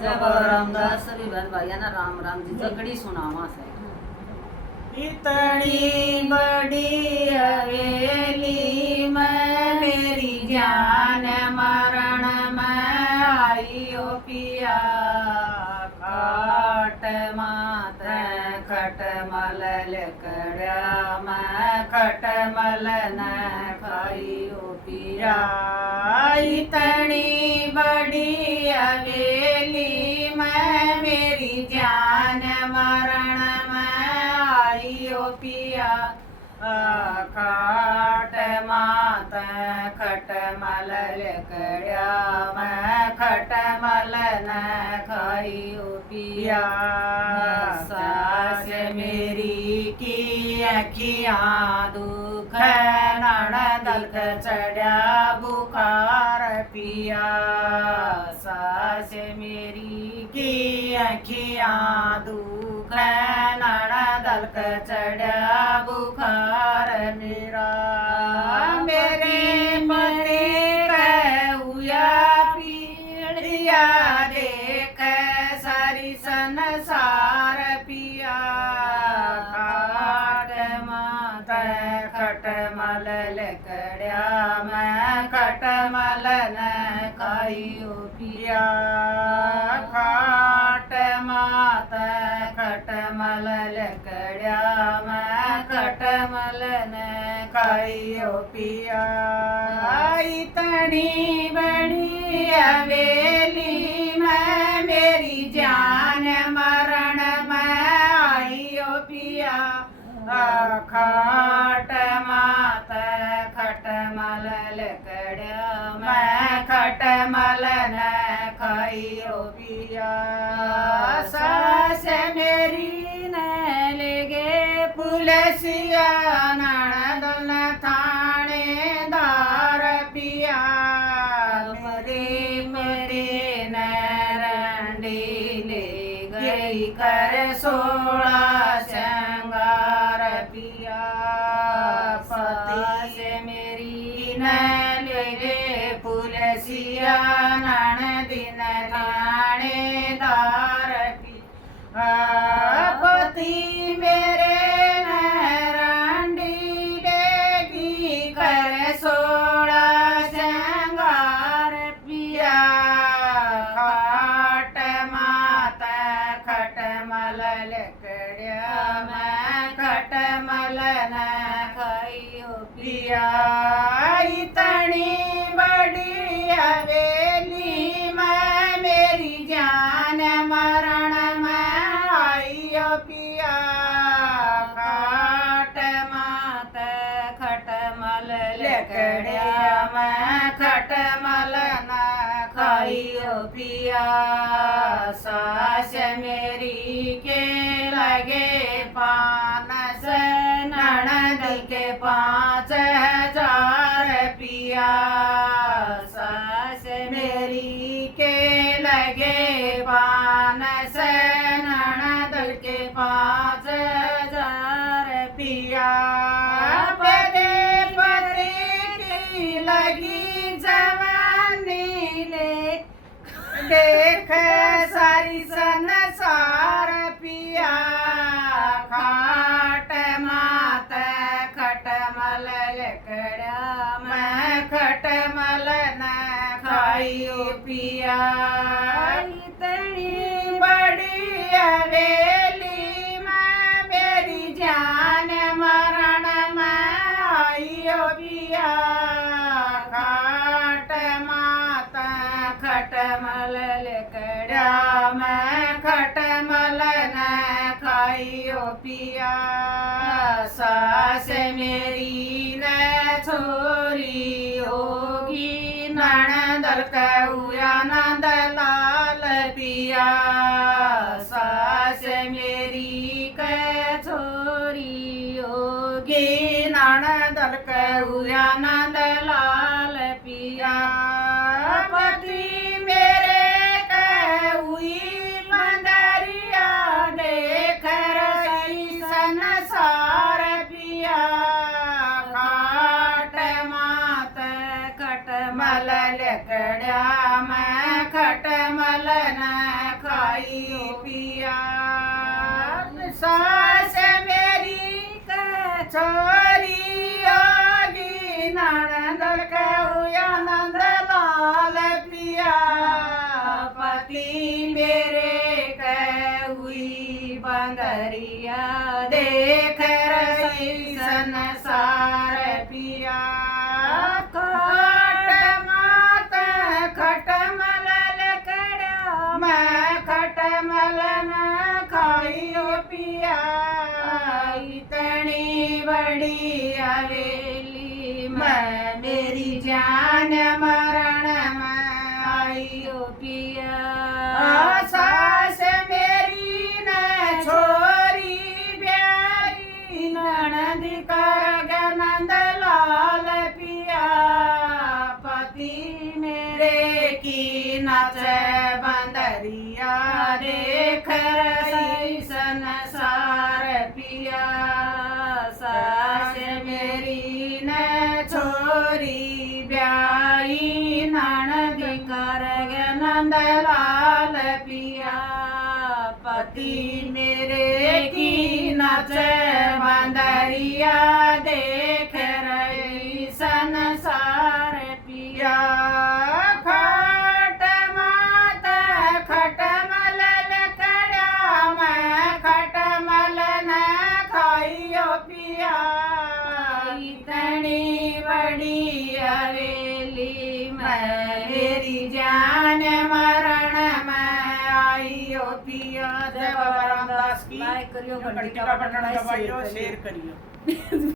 जय बाबा रामदास सभी बहन भाइया ना राम राम जी जगड़ी सुनावा से इतनी बड़ी हवेली में मेरी जान मरण में आई ओ पिया खाट मात खटमल लकड़ा में खटमल न खाई ओ पिया इतनी बड़ी हवेली में मेरी जान मरण ओ पिया खाट मात खटमल लकड़ा में खटमल न खाई ओ पिया सास मेरी की अखियाँ दुख नणदक चढ़ा बुखार पिया सास मेरी की अखियाँ दुख नणदक चढ़ा बुखार मेरा मेरे पति कहुया पीड़िया देख सारी संसार पिया खाट मात खटमल लकड़ा में खटमल न खाई ओ पिया खाट मात खटमल लकड़ा में खटमल न खाई ओ पिया इतनी बड़ी हवेली में मेरी जान मरण में आई ओ पिया खाट मात खटमल लकड़ा में खटमल न खाई ओ पिया सास मेरी न लेगे पुलसिया नणदन थानेदार पिया मेरे नरंडी ले गई कर 16 श्रृंगार पिया पति से मेरी न ले पुलसिया नणदिन थानेदार पिया पति मेरे नरंडी लेगी कर 16 श्रृंगार पिया खाट मात खटमल लकड़ा में खटमल न खाई ओ पिया इतनी बड़ी हवेली में मेरी जान मरण में आई ओ पिया खाट मात खटमल लकड़ा में खटमल न खाई ओ पिया सास मेरी के लगे 5 नणद के 5000 पिया सास मेरी के लगे 5 नणद के 5000 पिया पदे पति की लगी जवानी ले देख सारी संसार पिया खाट मात खटमल लकड़ा में खटमल न खाई ओ पिया इतनी बड़ी हवेली में मेरी जान मरण में आई ओ पिया खाट मात खटमल लकड़ा में खटमल न खाई ओ पिया सास मेरी न छोरी होगी नणदल कहुया नंद लाल पिया सास मेरी क छोरी होगी नणदल कहुया नंद लाल पिया पति मेरे कहुई मंदरिया देख रही संसार पिया खाट मात खटमल लकड़ा में खटमल न आई पिया सास मेरी छोरी होगी ननद कहूया नंद लाल पिया पति मेरे हुई बंदरिया देख रही संसार पिया खट मात खटमल लकड़ा मैं खटमल न खाइयो पिया इतनी बड़ी हवेली मैं मेरी जान मरण में आइयो पिया सास मेरी न छोरी ब्याई ननद कर नंद लाल पिया पति मेरे की नच बंदरिया देख रही संसार पिया सास मेरी न छोरी ब्याई ननद कर नंद लाल पिया पति मेरे की नच बंदरिया देख रही संसार पिया खट मात खटमल लकड़ा मैं खटमल न खाइयो पिया इतनी बड़ी हवेली मैं मेरी जान मरण में आइयो पिया। जय बाबा रामदास की। लाइक करियो, घंटी घंटी का का बटन बटन दबाइयो, दबाइयो, शेयर करियो।